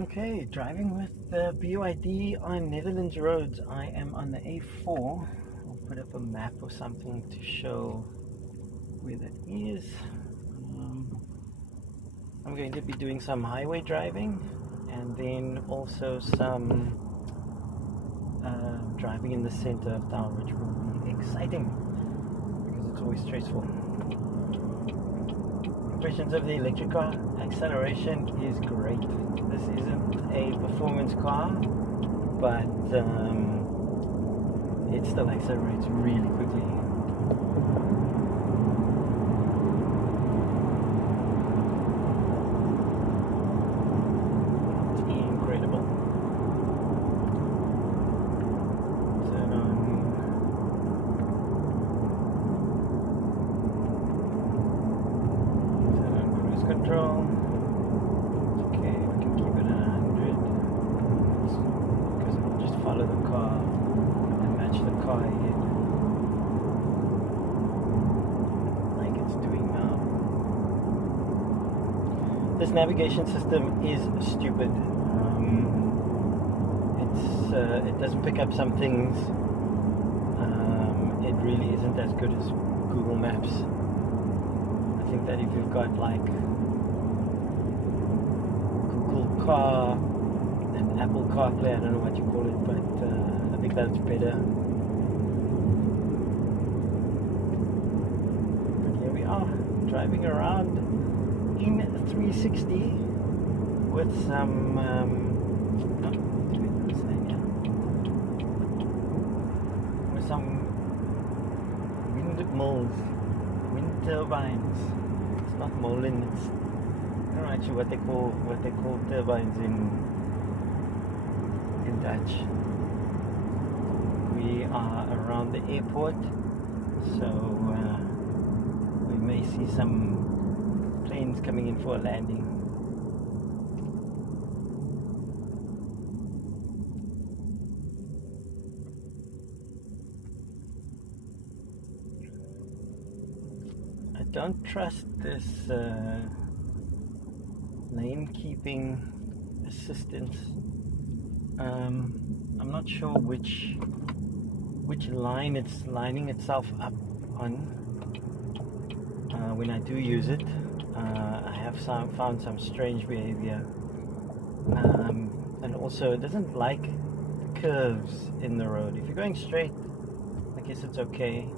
Okay, driving with the BYD on Netherlands roads. I am on the A4. I'll put up a map or something to show where that is. I'm going to be doing some highway driving and then also some driving in the center of town, which will be exciting because it's always stressful. Impressions of the electric car. Acceleration is great. This isn't a performance car, but it still accelerates really quickly. It's incredible. Turn on. Turn on cruise control. Okay, we can keep it at 100 because it will just follow the car and match the car ahead like it's doing now. This navigation system is stupid. It doesn't pick up some things. It really isn't as good as Google Maps. I think that if you've got like Google Car and Apple CarPlay, I don't know what you call it, but I think that's better. But here we are, driving around in 360 with some wind turbines. It's not molen. It's, I don't know actually what they call turbines in Dutch. We are around the airport, so we may see some planes coming in for a landing. I don't trust this lane keeping assistance. I'm not sure which line it's lining itself up on when I do use it. I have found some strange behavior, and also it doesn't like the curves in the road. If you're going straight, I guess it's okay.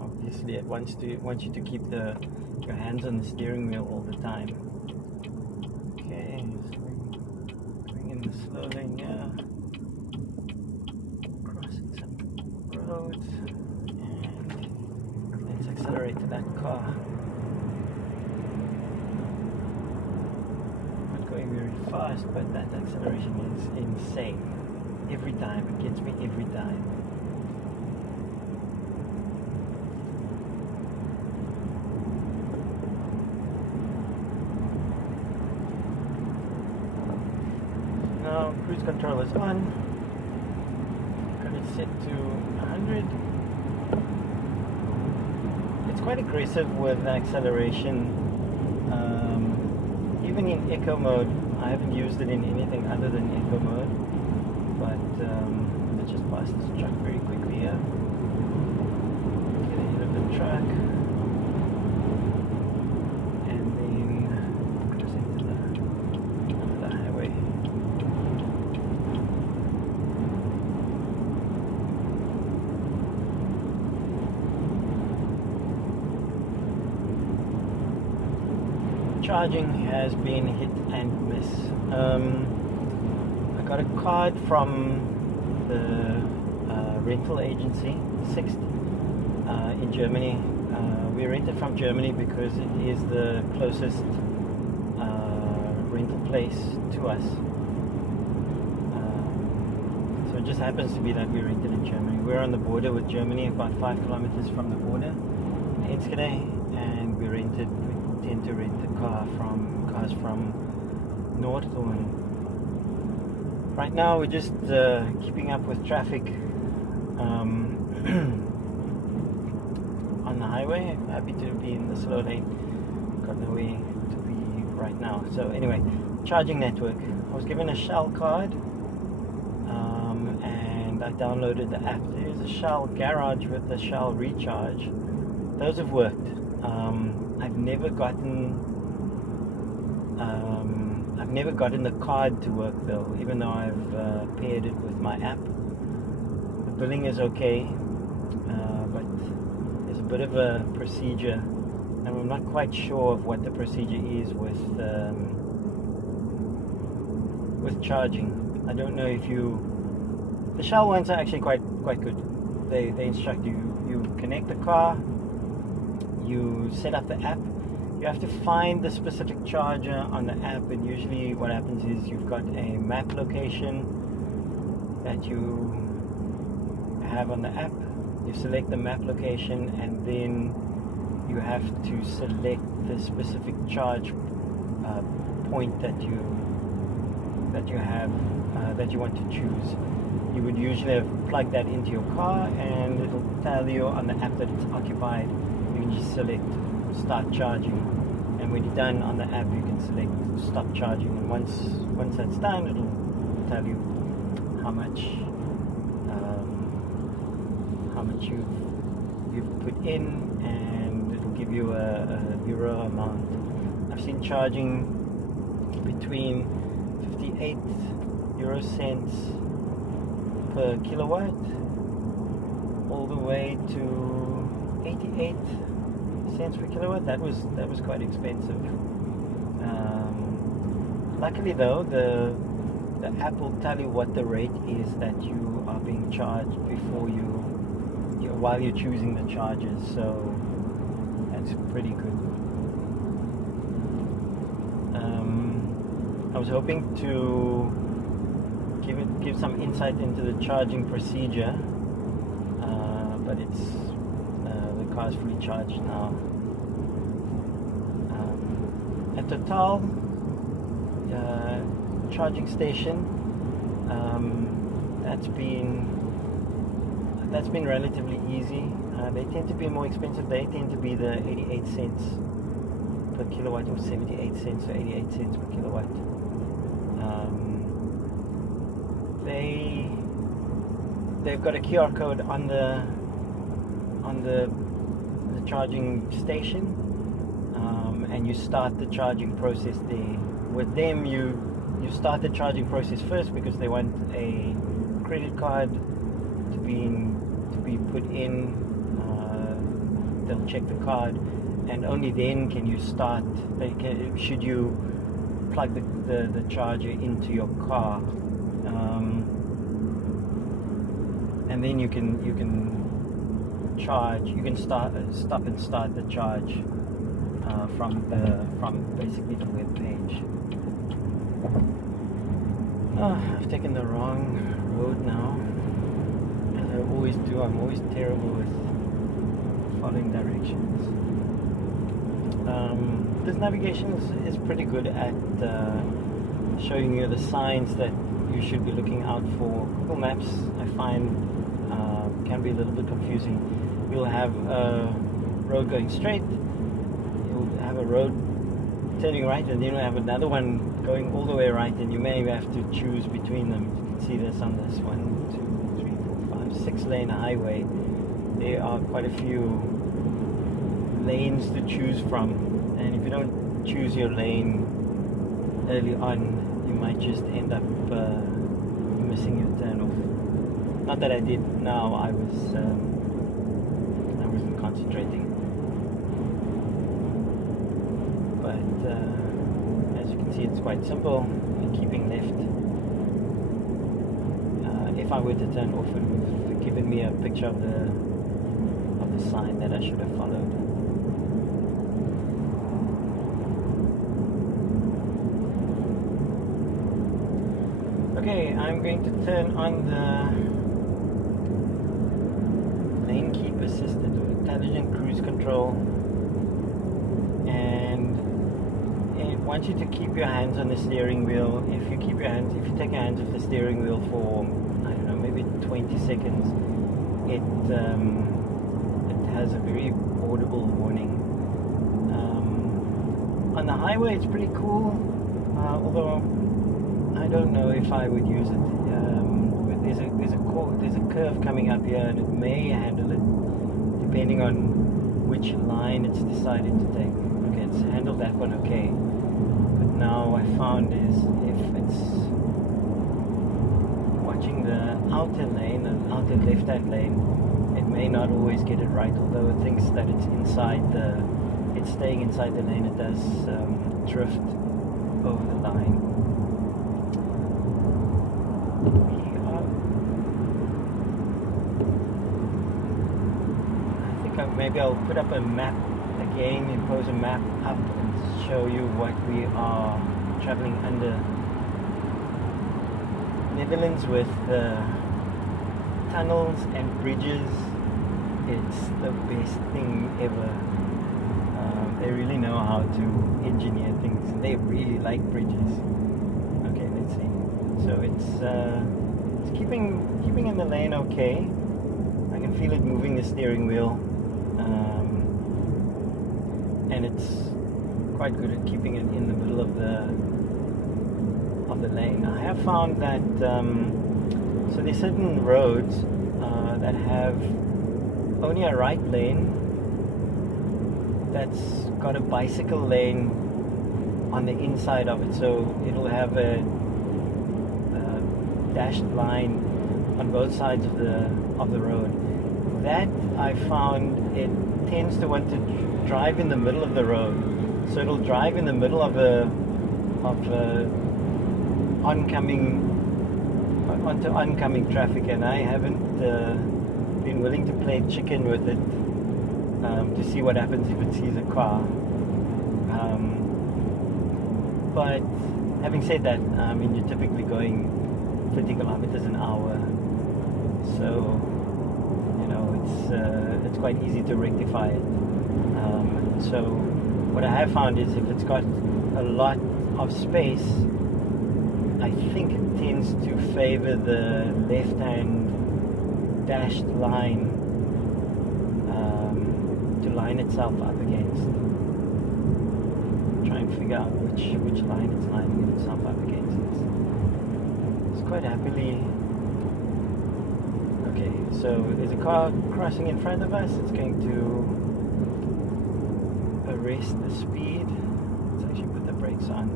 Obviously, it wants you to keep your hands on the steering wheel all the time. Okay, so we're going in the slow lane here, crossing some roads, and let's accelerate to that car. Not going very fast, but that acceleration is insane. Every time, it gets me every time. Now cruise control is on. Got it set to 100. It's quite aggressive with acceleration. Even in eco mode, I haven't used it in anything other than eco mode. But let's just pass this truck very quickly here. Get ahead of the truck. And then cross into the highway. Charging has been hit and miss. I got a card from the rental agency, Sixt, in Germany. We rented from Germany because it is the closest rental place to us. So it just happens to be that we rented in Germany. We're on the border with Germany, about 5 kilometers from the border, in Enschede, and we tend to rent the cars from Noordhoorn. Right now we're just keeping up with traffic on the highway. I'm happy to be in the slow lane. Got nowhere to be right now. So anyway, charging network. I was given a Shell card, and I downloaded the app. There's a Shell garage with the Shell recharge. Those have worked. I've never gotten the card to work though, even though I've paired it with my app. The billing is okay, but there's a bit of a procedure, and I'm not quite sure of what the procedure is with charging. I don't know if the Shell ones are actually quite good. They instruct you connect the car, you set up the app. You have to find the specific charger on the app, and usually what happens is you've got a map location that you have on the app. You select the map location, and then you have to select the specific charge point that you want to choose. You would usually have plugged that into your car, and it'll tell you on the app that it's occupied. You can just select start charging, and when you're done on the app you can select stop charging, and once that's done, it'll tell you how much you've put in, and it'll give you a euro amount. I've seen charging between 58 euro cents per kilowatt all the way to 88 cents per kilowatt. That was quite expensive. Luckily though, the app will tell you what the rate is that you are being charged before while you're choosing the charges, so that's pretty good. I was hoping to give some insight into the charging procedure, but the car's fully charged now. At Total charging station, that's been relatively easy. They tend to be more expensive. They tend to be the 88 cents per kilowatt, or 78 cents or 88 cents per kilowatt. They've got a QR code on the charging station, and you start the charging process there. With them, you start the charging process first because they want a credit card to be put in. They'll check the card, and only then can you start. Should you plug the charger into your car, and then you can charge. You can stop and start the charge from basically the web page. I've taken the wrong road now, as I always do. I'm always terrible with following directions. This navigation is pretty good at showing you the signs that you should be looking out for. Google Maps, I find, can be a little bit confusing. You'll have a road going straight, you'll have a road turning right, and then you'll have another one going all the way right, and you may have to choose between them. You can see this on this 6-lane highway. There are quite a few lanes to choose from, and if you don't choose your lane early on, you might just end up missing your turn off. Not that I did now. I wasn't concentrating, but as you can see, it's quite simple. I'm keeping left. If I were to turn off, it would have given me a picture of the sign that I should have followed. Okay, I'm going to turn on the lane keep assistant or intelligent cruise control, and it wants you to keep your hands on the steering wheel. If you take your hands off the steering wheel for, I don't know, maybe 20 seconds, it has a very audible warning. On on the highway it's pretty cool, although I don't know if I would use it. But there's a curve coming up here, and it may handle it depending on which line it's decided to take. Okay, it's handled that one okay. But now what I found is if it's watching the outer lane, the outer left-hand lane, it may not always get it right. Although it thinks that it's staying inside the lane, it does drift over the line. Maybe I'll put up a map again, impose a map up and show you what we are traveling under. Netherlands with tunnels and bridges, it's the best thing ever. They really know how to engineer things. They really like bridges. Okay, let's see. So it's keeping in the lane okay. I can feel it moving the steering wheel. And it's quite good at keeping it in the middle of the lane. I have found that so there's certain roads that have only a right lane that's got a bicycle lane on the inside of it, so it'll have a dashed line on both sides of the road. That I found it tends to want to drive in the middle of the road, so it'll drive in the middle of oncoming traffic, and I haven't been willing to play chicken with it to see what happens if it sees a car. But having said that, I mean, you're typically going 50 kilometers an hour, so it's quite easy to rectify it. So what I have found is if it's got a lot of space, I think it tends to favor the left-hand dashed line to line itself up against. Try and figure out which line it's lining itself up against. It's quite happily. Okay, so there's a car crossing in front of us. It's going to arrest the speed. Let's actually put the brakes on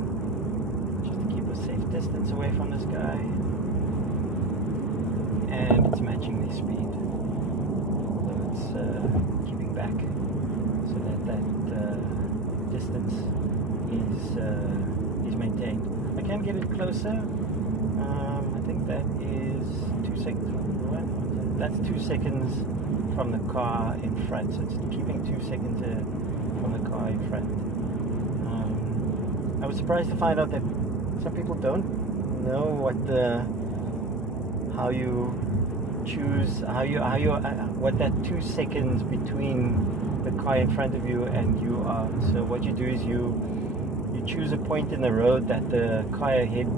just to keep a safe distance away from this guy. And it's matching the speed. So it's keeping back so that distance is maintained. I can get it closer. I think that is 2 seconds. That's 2 seconds from the car in front, so it's keeping 2 seconds from the car in front. I was surprised to find out that some people don't know how you choose what that 2 seconds between the car in front of you and you are. So what you do is you choose a point in the road that the car ahead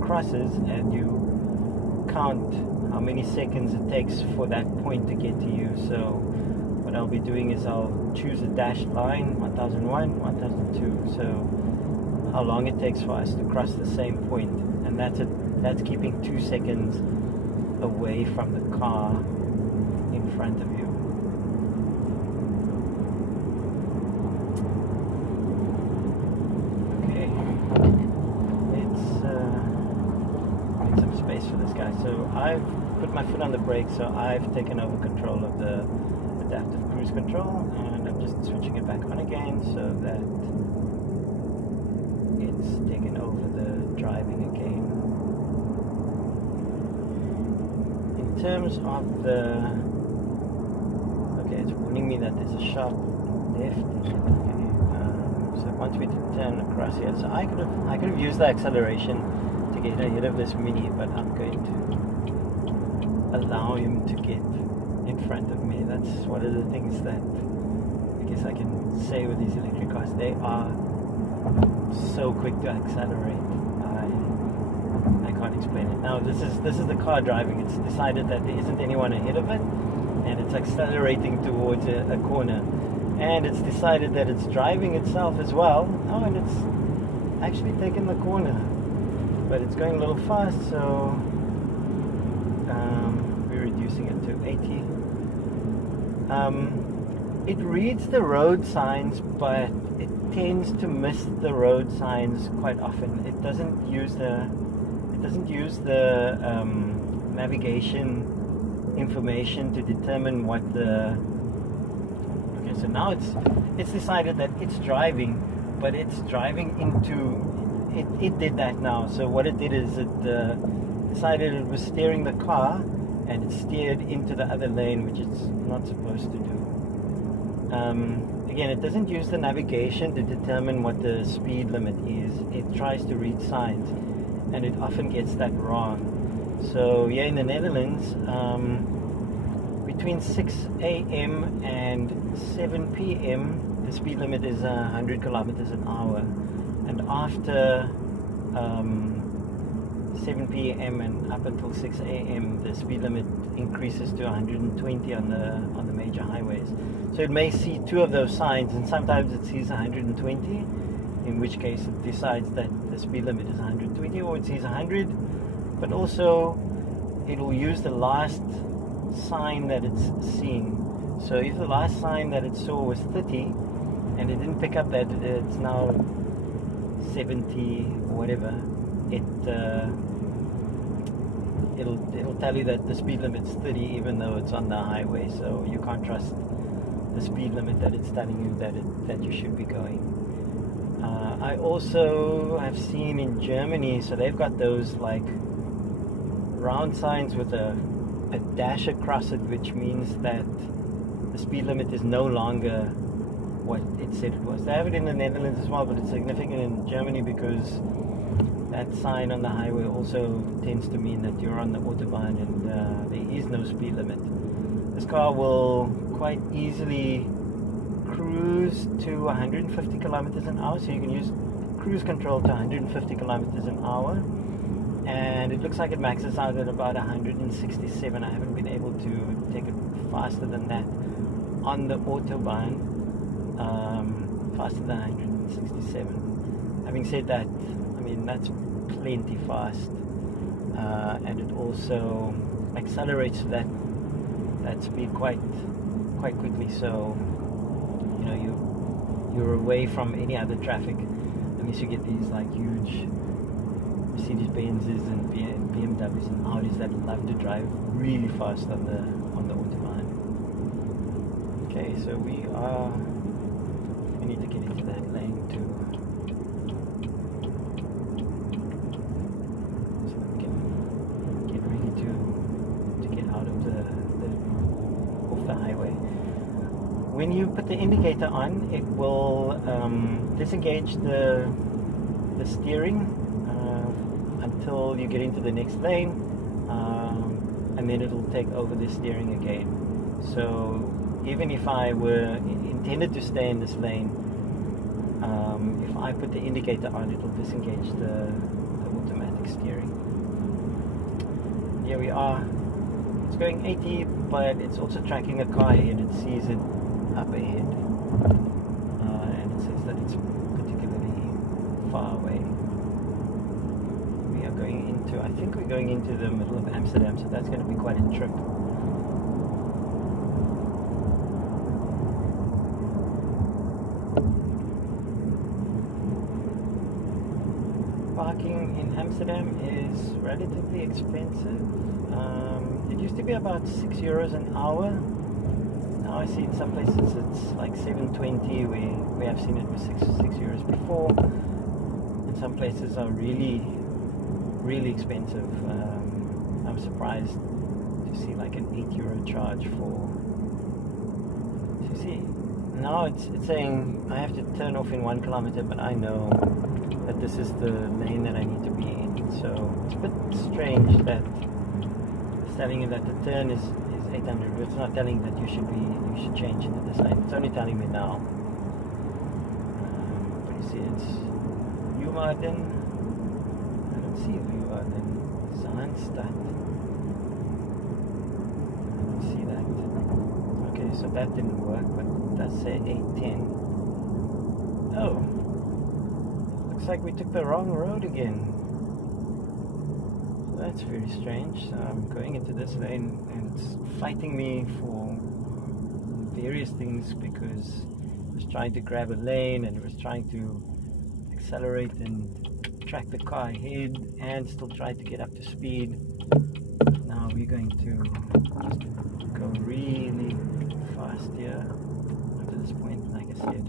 crosses, and you count how many seconds it takes for that point to get to you. So what I'll be doing is I'll choose a dashed line, 1001, 1002. So how long it takes for us to cross the same point, and that's keeping 2 seconds away from the car in front of you. Okay, let's make some space for this guy. So I've put my foot on the brake, so I've taken over control of the adaptive cruise control, and I'm just switching it back on again so that it's taken over the driving again. In terms of okay, it's warning me that there's a sharp left. So once we turn across here, so I could have used the acceleration to get ahead of this Mini, but I'm going to allow him to get in front of me. That's one of the things that I guess I can say with these electric cars. They are so quick to accelerate. I can't explain it. Now this is the car driving. It's decided that there isn't anyone ahead of it, and it's accelerating towards a corner. and it's decided that it's driving itself as well. Oh, and it's actually taken the corner, but it's going a little fast, so we're reducing it to 80. It reads the road signs, but it tends to miss the road signs quite often. It doesn't use the navigation information to determine what the. Okay, so now it's decided that it's driving, but it's driving into. It did that now. So what it did is it decided it was steering the car, and it steered into the other lane, which it's not supposed to do. Again, it doesn't use the navigation to determine what the speed limit is. It tries to read signs, and it often gets that wrong. So yeah, in the Netherlands, between 6 a.m. and 7 p.m. the speed limit is 100 kilometers an hour, and after 7 p.m. and up until 6 a.m. the speed limit increases to 120 on the major highways. So it may see two of those signs, and sometimes it sees 120, in which case it decides that the speed limit is 120, or it sees 100, but also it will use the last sign that it's seeing. So if the last sign that it saw was 30 and it didn't pick up that it's now 70 or whatever, it'll tell you that the speed limit's 30 even though it's on the highway. So you can't trust the speed limit that it's telling you that you should be going. I also have seen in Germany, so they've got those like round signs with a dash across it, which means that the speed limit is no longer what it said it was. They have it in the Netherlands as well, but it's significant in Germany because that sign on the highway also tends to mean that you're on the autobahn and there is no speed limit. This car will quite easily cruise to 150 kilometers an hour, so you can use cruise control to 150 kilometers an hour, and it looks like it maxes out at about 167. I haven't been able to take it faster than that on the autobahn, faster than 167. Having said that, I mean that's plenty fast, and it also accelerates that speed quite quickly. So you know you're away from any other traffic, unless you get these like huge Mercedes Benzes and BMWs and Audis that love to drive really fast on the autobahn. Okay, so we need to get into that lane too, so we can get ready to get out of off the highway. When you put the indicator on, it will disengage the steering until you get into the next lane, and then it'll take over the steering again. So even if I were intended to stay in this lane, if I put the indicator on, it will disengage the automatic steering. Here we are. It's going 80, but it's also tracking a car ahead. It sees it up ahead, and it says that it's particularly far away. We are going into, I think we're going into the middle of Amsterdam, so that's going to be quite a trip. Parking in Amsterdam is relatively expensive. It used to be about €6 an hour. Now I see in some places it's like $7.20. We have seen it for €6 before. And some places are really, really expensive. I'm surprised to see like an €8 charge for. So you see, now it's saying I have to turn off in 1 kilometer, but I know that this is the lane that I need to be in. So it's a bit strange that it's telling you that the turn is 800, but it's not telling that you should change into this lane. It's only telling me now. But you see, it's Umarden. I don't see Umarden. Zaanstad. I don't see that. Okay, so that didn't work, but It does say 8:10. Oh, looks like we took the wrong road again. That's very strange. So I'm going into this lane and it's fighting me for various things because it was trying to grab a lane and it was trying to accelerate and track the car ahead and still try to get up to speed. Now we're going to just go really fast here. Up to this point, like I said,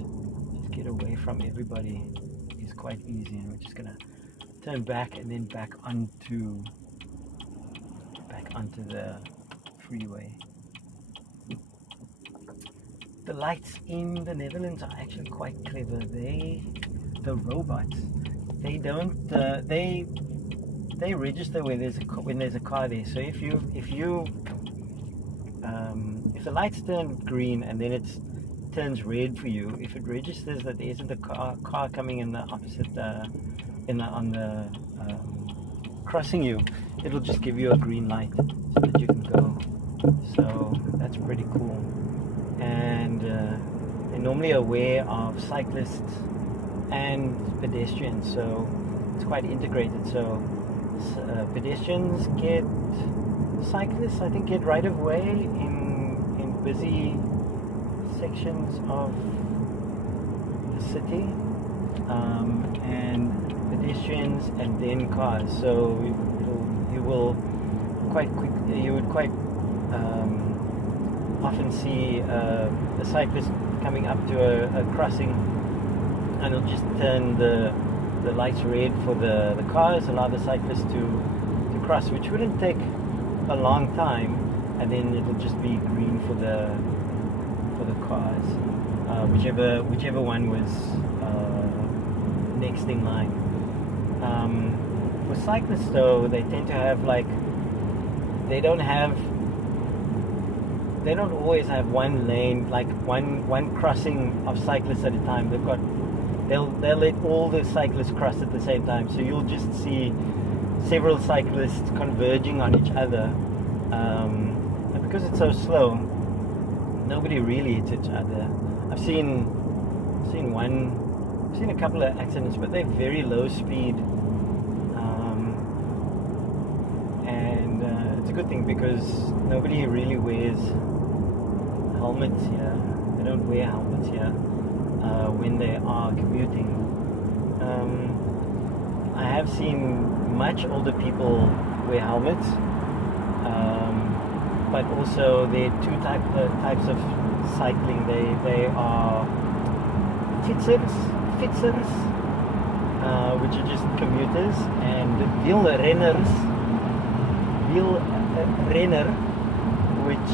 just get away from everybody is quite easy, and we're just gonna turn back and then back onto the freeway. The lights in the Netherlands are actually quite clever. The robots, they don't they register when there's a car there. So if the lights turn green and then it turns red for you, if it registers that there isn't a car coming in the opposite crossing you, it'll just give you a green light so that you can go. So that's pretty cool. And they're normally aware of cyclists and pedestrians, so it's quite integrated. So pedestrians get, cyclists I think get right of way in busy sections of the city, and pedestrians and then cars. So you would quite often see a cyclist coming up to a crossing, and it'll just turn the lights red for the cars, allow the cyclist to cross, which wouldn't take a long time, and then it'll just be green for the cars, whichever one was next in line. For cyclists though, they tend to have they don't always have one lane, like one crossing of cyclists at a time. They'll let all the cyclists cross at the same time, so you'll just see several cyclists converging on each other, and because it's so slow, nobody really hits each other. I've seen a couple of accidents, but they're very low speed, and it's a good thing because nobody really wears helmets here. They don't wear helmets here when they are commuting. I have seen much older people wear helmets, but also there are two types of cycling. They are fietsers, which are just commuters, and wielrenners, which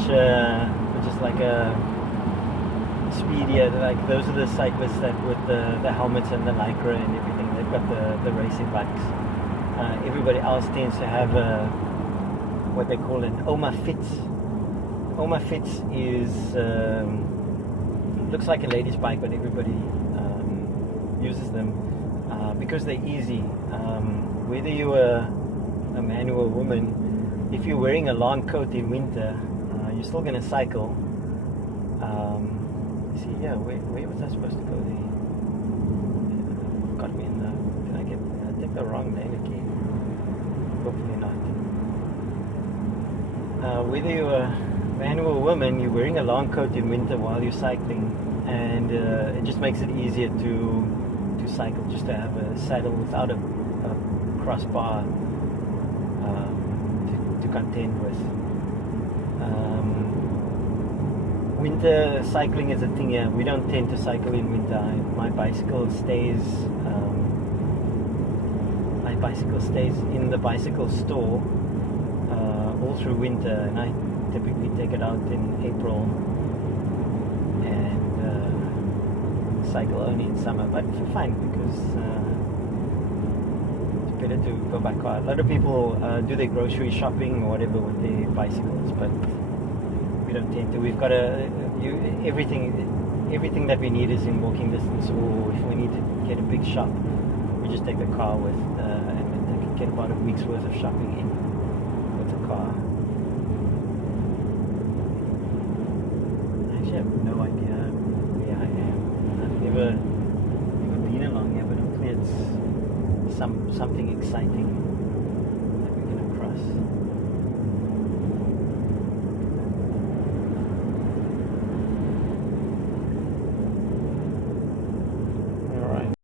is like a speedier. Like those are the cyclists that with the helmets and the lycra and everything. They've got the racing bikes. Everybody else tends to have what they call an Oma Fiets. Oma Fiets is looks like a lady's bike, but everybody uses them because they're easy. Whether you're a man or a woman, if you're wearing a long coat in winter, you're still going to cycle. See, yeah, where was I supposed to go there? Got me in the... Did I take the wrong lane again? Hopefully not. Whether you're a man or a woman, you're wearing a long coat in winter while you're cycling, and it just makes it easier to cycle, just to have a saddle without a crossbar to contend with. Winter cycling is a thing here. We don't tend to cycle in winter. My bicycle stays in the bicycle store all through winter, and I typically take it out in April and cycle only in summer, but for fun, because it's better to go by car. A lot of people do their grocery shopping or whatever with their bicycles, but we don't tend to. We've got everything that we need is in walking distance, or if we need to get a big shop, we just take the car with, and we can get about a week's worth of shopping in with the car. I actually have no idea never been along here, but hopefully it's something exciting that we're gonna cross.